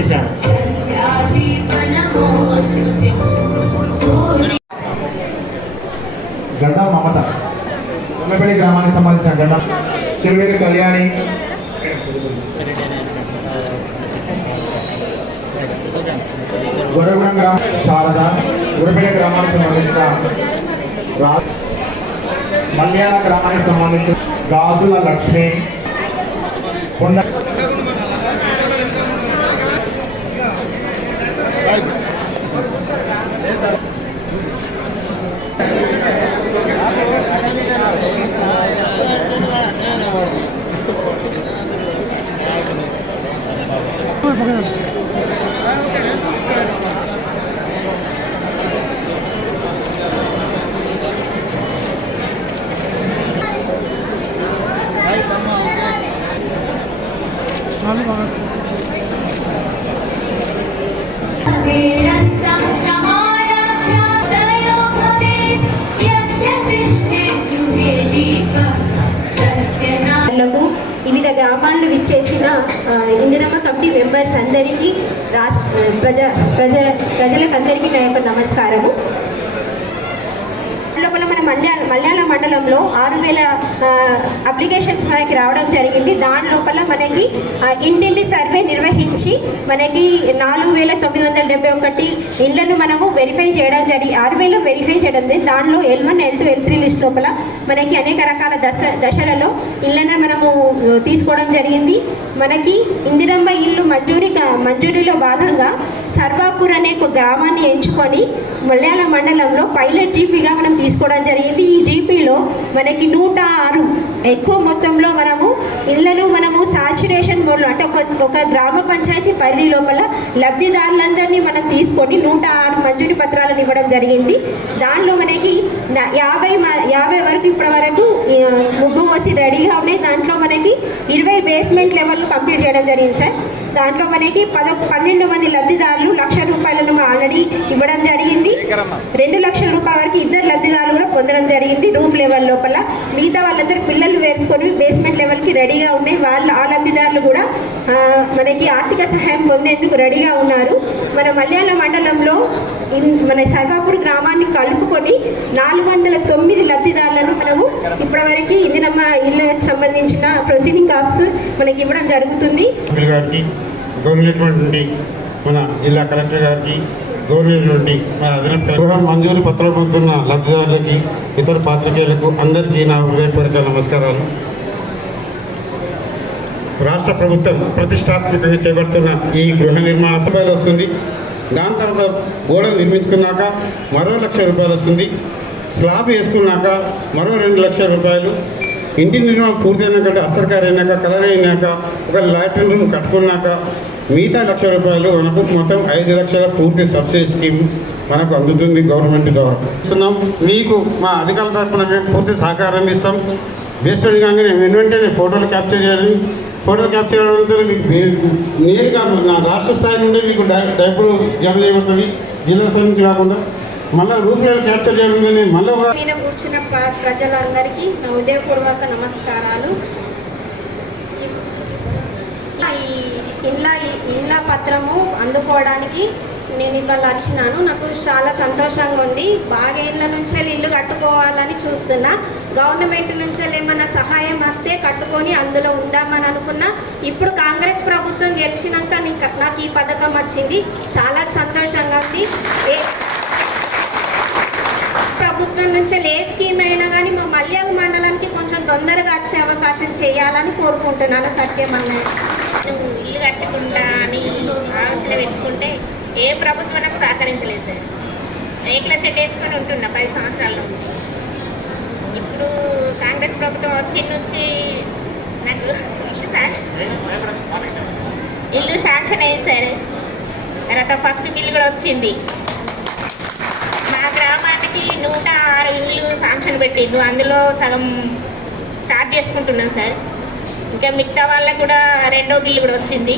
ఈశాన్ గడ్డ మమత. ఉన్నపల్లి గ్రామానికి సంబంధించిన గడ్డ తిరువేరు కళ్యాణి. గొరగూడెం గ్రామం శారద. గురపేట గ్రామానికి సంబంధించిన రా మల్యాల గ్రామానికి సంబంధించిన గాజుల లక్ష్మి. కొండ వివిధ గ్రామాల్లో విచ్చేసిన ఇందిరమ్మ కమిటీ మెంబర్స్ అందరికీ రాష్ట్ర ప్రజ ప్రజ ప్రజలకందరికీ నా యొక్క నమస్కారము. లోపల మన మల్యాల మల్యాల మండలంలో ఆరు వేల అప్లికేషన్స్ మనకి రావడం జరిగింది. దాని లోపల మనకి ఇంటింటి సర్వే నిర్వహించి మనకి నాలుగు వేల తొమ్మిది వందల డెబ్బై ఒకటి ఇళ్ళను మనము వెరిఫై చేయడం జరిగి ఆరు వేలు వెరిఫై చేయడం జరిగింది. దానిలో L one L two L three లోపల మనకి అనేక రకాల దశ దశలలో ఇళ్ళన మనము తీసుకోవడం జరిగింది. మనకి ఇందిరమ్మ ఇల్లు మంజూరి మంజూరిలో భాగంగా సర్వాపూర్ అనే ఒక గ్రామాన్ని ఎంచుకొని మలయాళ మండలంలో పైలట్ జీపీగా మనం తీసుకోవడం జరిగింది. ఈ జీపీలో మనకి నూట ఆరు ఎక్కువ మొత్తంలో మనము ఇళ్ళను మనము సాచురేషన్ మోడ్లో అంటే ఒక ఒక గ్రామ పంచాయతీ పరిధి లోపల లబ్ధిదారులందరినీ మనం తీసుకొని నూట ఆరు మంజూరి పత్రాలను ఇవ్వడం జరిగింది. దానిలో మనకి యాభై యాభై వరకు ఇప్పటి వరకు ఆ, ముగ్గు వచ్చి రెడీగా ఉన్నాయి. దాంట్లో మనకి ఇరవై బేస్మెంట్ లెవెల్ కంప్లీట్ చేయడం జరిగింది సార్. దాంట్లో మనకి పద పన్నెండు మంది లబ్ధిదారులు లక్ష రూపాయలను ఆల్రెడీ ఇవ్వడం జరిగింది. రెండు లక్షల రూపాయల వరకు ఇద్దరు లబ్ధిదారులు కూడా పొందడం జరిగింది. రూఫ్ లెవెల్ లోపల మిగతా వాళ్ళందరూ పిల్లలు వేసుకొని బేస్మెంట్ లెవెల్కి రెడీగా ఉన్నాయి. వాళ్ళ ఆ లబ్ధి లబ్ధిదారులు కూడా మనకి ఆర్థిక సహాయం పొందేందుకు రెడీగా ఉన్నారు. మన మలయాళ మండలంలో మన సర్వాపూర్ గ్రామాన్ని కలుపుకొని నాలుగు వందల తొమ్మిది లబ్ధిదారులను మనము ఇప్పటివరకు ఇందిరమ్మ ఇళ్ళకి సంబంధించిన ప్రొసీడింగ్ కాప్స్ మనకి ఇవ్వడం జరుగుతుంది. గారికి గవర్నమెంట్ నుండి మన జిల్లా కలెక్టర్ గారికి గవర్నమెంట్ నుండి మన అదనపు గృహ మంజూరు పత్రాలు పొందుతున్న లబ్ధిదారులకి ఇతర పాత్రికేయులకు అందరికీ నా హృదయపూర్వక నమస్కారాలు. రాష్ట్ర ప్రభుత్వం ప్రతిష్టాత్మకంగా చేపడుతున్న ఈ గృహ నిర్మాణ రూపాయలు వస్తుంది. దాని తర్వాత గోడ నిర్మించుకున్నాక మరో లక్ష రూపాయలు వస్తుంది. స్లాబ్ వేసుకున్నాక మరో రెండు లక్షల రూపాయలు. ఇంటి నిర్మాణం పూర్తయినాక అంటే అయినాక కలర్ అయినాక ఒక లాట్రిన్ రూమ్ కట్టుకున్నాక మిగతా లక్ష రూపాయలు మనకు మొత్తం ఐదు లక్షల పూర్తి సబ్సిడీ స్కీమ్ మనకు అందుతుంది గవర్నమెంట్ ద్వారా. మీకు మా అధికారుల తరఫున మేము పూర్తి సహకారం ఇస్తాం బేస్మెంట్ కాగానే వెను వెంటనే ఫోటోలు క్యాప్చర్ చేయాలి ఫోటో క్యాప్చర్ అడుగుతారు మీకు నేరుగా నా రాష్ట్ర స్థాయి నుండి మీకు డై- డబ్బులు జమ చేయబడుతుంది. జిల్లా స్థాయి నుంచి కాకుండా మళ్ళీ రూపాయలు క్యాప్చర్ చేయడం మళ్ళీ మీద కూర్చున్న ప్రజలందరికీ నా ఉదయపూర్వక నమస్కారాలు. ఇలా ఈ ఇండ్ల ఇండ్ల పత్రము అందుకోవడానికి నేను ఇవాళ వచ్చినాను. నాకు చాలా సంతోషంగా ఉంది. బాగా ఇళ్ళ నుంచే ఇల్లు కట్టుకోవాలని చూస్తున్నా. గవర్నమెంట్ నుంచి ఏమన్నా సహాయం వస్తే కట్టుకొని అందులో ఉందామని అనుకున్నా. ఇప్పుడు కాంగ్రెస్ ప్రభుత్వం గెలిచినాక నీకు నాకు ఈ పథకం వచ్చింది. చాలా సంతోషంగా ఉంది. ఏ ప్రభుత్వం నుంచి ఏ స్కీమ్ అయినా కానీ మా మల్యాల మండలానికి కొంచెం తొందరగా వచ్చే అవకాశం చేయాలని కోరుకుంటున్నాను సత్యం అన్నయ్య ఇల్లు కట్టుకుంటా అని ఆలోచన పెట్టుకుంటే ఏ ప్రభుత్వం నాకు సహకరించలేదు సార్. రేకుల షెడ్ వేసుకొని ఉంటున్నా పది సంవత్సరాల నుంచి. ఇప్పుడు కాంగ్రెస్ ప్రభుత్వం వచ్చి నుంచి నాకు ఇల్లు శాంక్షన్ ఇల్లు శాంక్షన్ సార్. తర్వాత ఫస్ట్ బిల్లు కూడా వచ్చింది. మా గ్రామానికి నూట ఆరు ఇల్లు శాంక్షన్ పెట్టిండు అందులో సగం స్టార్ట్ చేసుకుంటున్నాం సార్. ఇంకా మిగతా వాళ్ళకు కూడా రెండో బిల్లు కూడా వచ్చింది.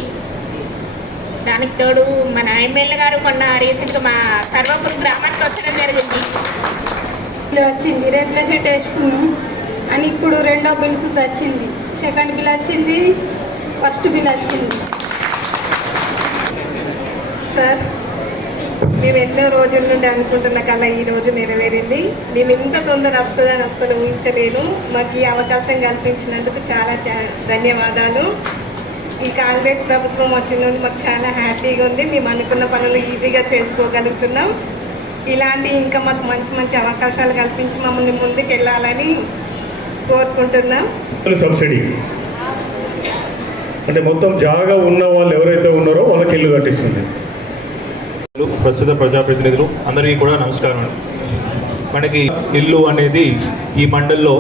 దానికి తోడు మన ఎమ్మెల్యే గారు మొన్న రీసెంట్గా మా సర్వపురం గ్రామానికి వచ్చడం జరిగింది. వచ్చింది. రేట్ల షర్ట్ వేసుకున్నాం అని ఇప్పుడు రెండో బిల్ సుద్ధ వచ్చింది. సెకండ్ బిల్ వచ్చింది. ఫస్ట్ బిల్ వచ్చింది. సార్ మేము ఎన్నో రోజుల నుండి అనుకుంటున్న కళ ఈ రోజు నెరవేరింది. మేము ఇంత తొందర వస్తుందని అస్సలు ఊహించలేను. మాకు ఈ అవకాశం కల్పించినందుకు చాలా ధన్యవాదాలు. ఈ కాంగ్రెస్ ప్రభుత్వం వచ్చిన మాకు చాలా హ్యాపీగా ఉంది. మేము అనుకున్న పనులు ఈజీగా చేసుకోగలుగుతున్నాం. ఇలాంటి ఇంకా మాకు మంచి మంచి అవకాశాలు కల్పించి మమ్మల్ని ముందుకు వెళ్ళాలని కోరుకుంటున్నాం సబ్సిడీ. అంటే మొత్తం జాగా ఉన్న వాళ్ళు ఎవరైతే ఉన్నారో వాళ్ళకి ఇల్లు కట్టిస్తుంది. ప్రస్తుత ప్రజాప్రతినిధులు అందరికీ కూడా నమస్కారం మనకి ఇల్లు అనేది ఈ మండల్లో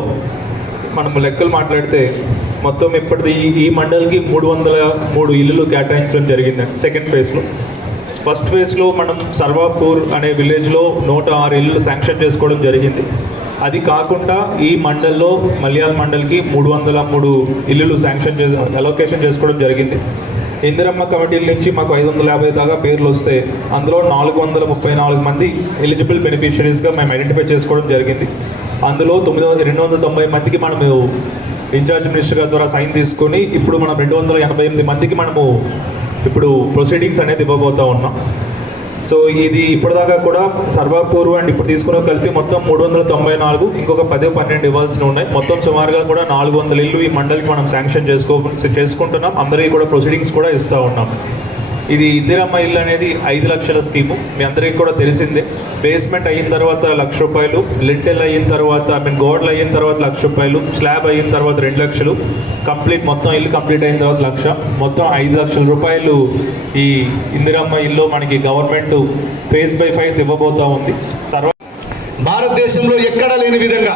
మనం లెక్కలు మాట్లాడితే మొత్తం ఇప్పటిది ఈ- ఈ మండల్కి మూడు వందల మూడు ఇల్లులు కేటాయించడం జరిగింది సెకండ్ ఫేజ్లో ఫస్ట్ ఫేజ్లో మనం సర్వాపూర్ అనే విలేజ్లో నూట ఆరు ఇల్లు శాంక్షన్ చేసుకోవడం జరిగింది. అది కాకుండా ఈ మండల్లో మలయాళ మండల్కి మూడు వందల మూడు ఇల్లులు శాంక్షన్ చేసి అలొకేషన్ చేసుకోవడం జరిగింది. ఇందిరమ్మ కమిటీల నుంచి మాకు ఐదు వందల యాభై దాకా పేర్లు వస్తే అందులో నాలుగు వందల ముప్పై నాలుగు మంది ఎలిజిబుల్ బెనిఫిషరీస్గా మేము ఐడెంటిఫై చేసుకోవడం జరిగింది. అందులో తొమ్మిది వందల రెండు వందల తొంభై మందికి మనం ఇన్ఛార్జ్ మినిస్టర్ గారి ద్వారా సైన్ తీసుకొని ఇప్పుడు మనం రెండు వందల ఎనభై ఎనిమిది మందికి మనము ఇప్పుడు ప్రొసీడింగ్స్ అనేది ఇవ్వబోతా ఉన్నాం. సో ఇది ఇప్పటిదాకా కూడా సర్వాపూర్వ అండ్ ఇప్పుడు తీసుకున్న కలిపి మొత్తం మూడు వందల తొంభై నాలుగు ఇంకొక పది పన్నెండు ఇవ్వాల్సి ఉన్నాయి. మొత్తం సుమారుగా కూడా నాలుగు వందల ఇల్లు ఈ మండలికి మనం శాంక్షన్ చేసుకో చేసుకుంటున్నాం. అందరికీ కూడా ప్రొసీడింగ్స్ కూడా ఇస్తూ ఉన్నాం. ఇది ఇందిరమ్మ ఇల్లు అనేది ఐదు లక్షల స్కీము. మీ అందరికీ కూడా తెలిసిందే. బేస్మెంట్ అయిన తర్వాత లక్ష రూపాయలు లింటెల్ అయిన తర్వాత ఐ మీన్ గోడలు అయిన తర్వాత లక్ష రూపాయలు స్లాబ్ అయిన తర్వాత రెండు లక్షలు కంప్లీట్ మొత్తం ఇల్లు కంప్లీట్ అయిన తర్వాత లక్ష. మొత్తం ఐదు లక్షల రూపాయలు ఈ ఇందిరమ్మ ఇల్లు మనకి గవర్నమెంట్ ఫేస్ బై ఫేస్ ఇవ్వబోతా ఉంది. సర్వ భారతదేశంలో ఎక్కడా లేని విధంగా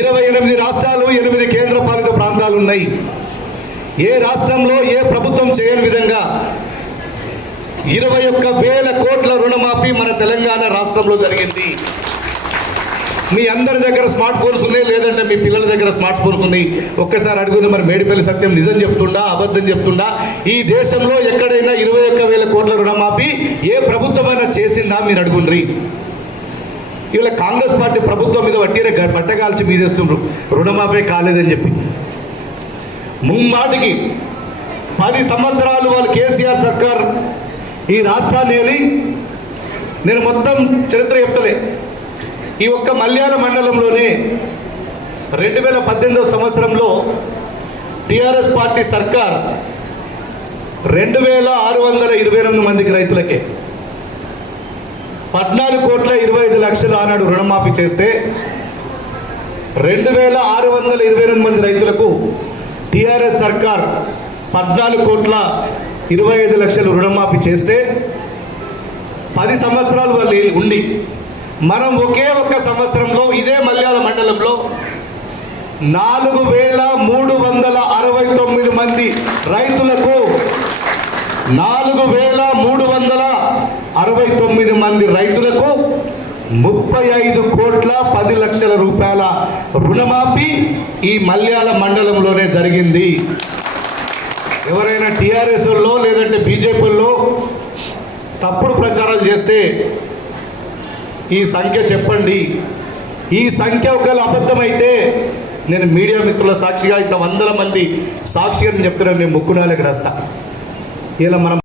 ఇరవై ఎనిమిది రాష్ట్రాలు ఎనిమిది కేంద్ర పాలిత ప్రాంతాలు ఉన్నాయి. ఏ రాష్ట్రంలో ఏ ప్రభుత్వం చేయని విధంగా ఇరవై ఒక్క వేల కోట్ల రుణమాఫీ మన తెలంగాణ రాష్ట్రంలో జరిగింది. మీ అందరి దగ్గర స్మార్ట్ ఫోన్స్ ఉన్నాయి లేదంటే మీ పిల్లల దగ్గర స్మార్ట్ ఫోన్స్ ఉన్నాయి. ఒక్కసారి అడుగుని మరి మేడిపల్లి సత్యం నిజం చెప్తుండా అబద్ధం చెప్తుండా? ఈ దేశంలో ఎక్కడైనా ఇరవై ఒక్క వేల కోట్ల రుణమాఫీ ఏ ప్రభుత్వమైనా చేసిందా మీరు అడుగుండ్రి? ఇవాళ కాంగ్రెస్ పార్టీ ప్రభుత్వం మీద వట్టిరే బట్టగాల్చి మీదేస్తుండ్రు. రుణమాఫీ కాలేదని చెప్పి. ముమ్మాటికి పది సంవత్సరాలు వాళ్ళు కేసీఆర్ సర్కార్ ఈ రాష్ట్రాన్ని వెళ్ళి నేను మొత్తం చరిత్ర చెప్తలే. ఈ ఒక్క మల్యాల మండలంలోనే రెండు వేల పద్దెనిమిదవ సంవత్సరంలో టిఆర్ఎస్ పార్టీ సర్కార్ రెండు వేల ఆరు వందల ఇరవై ఎనిమిది మందికి రైతులకే పద్నాలుగు కోట్ల ఇరవై ఐదు లక్షలు ఆనాడు రుణమాఫీ చేస్తే రెండు వేల ఆరు వందల ఇరవై ఎనిమిది మంది రైతులకు టిఆర్ఎస్ సర్కార్ పద్నాలుగు కోట్ల ఇరవై ఐదు లక్షలు రుణమాఫీ చేస్తే పది సంవత్సరాలు వాళ్ళు ఉండి మనం ఒకే ఒక్క సంవత్సరంలో ఇదే మల్యాల మండలంలో నాలుగు వేల మూడు వందల అరవై తొమ్మిది మంది రైతులకు నాలుగు వేల మూడు వందల అరవై తొమ్మిది మంది రైతులకు ముప్పై ఐదు కోట్ల పది లక్షల రూపాయల రుణమాఫీ ఈ మల్యాల మండలంలోనే జరిగింది. ఎవరైనా టీఆర్ఎస్లో లేదంటే బీజేపీలో తప్పుడు ప్రచారాలు చేస్తే ఈ సంఖ్య చెప్పండి. ఈ సంఖ్య ఒకవేళ అబద్ధమైతే నేను మీడియా మిత్రుల సాక్షిగా ఇంత వందల మంది సాక్షిగా నేను చెప్తున్నాను నేను ముక్కునాలకు రాస్తా. ఇలా మనం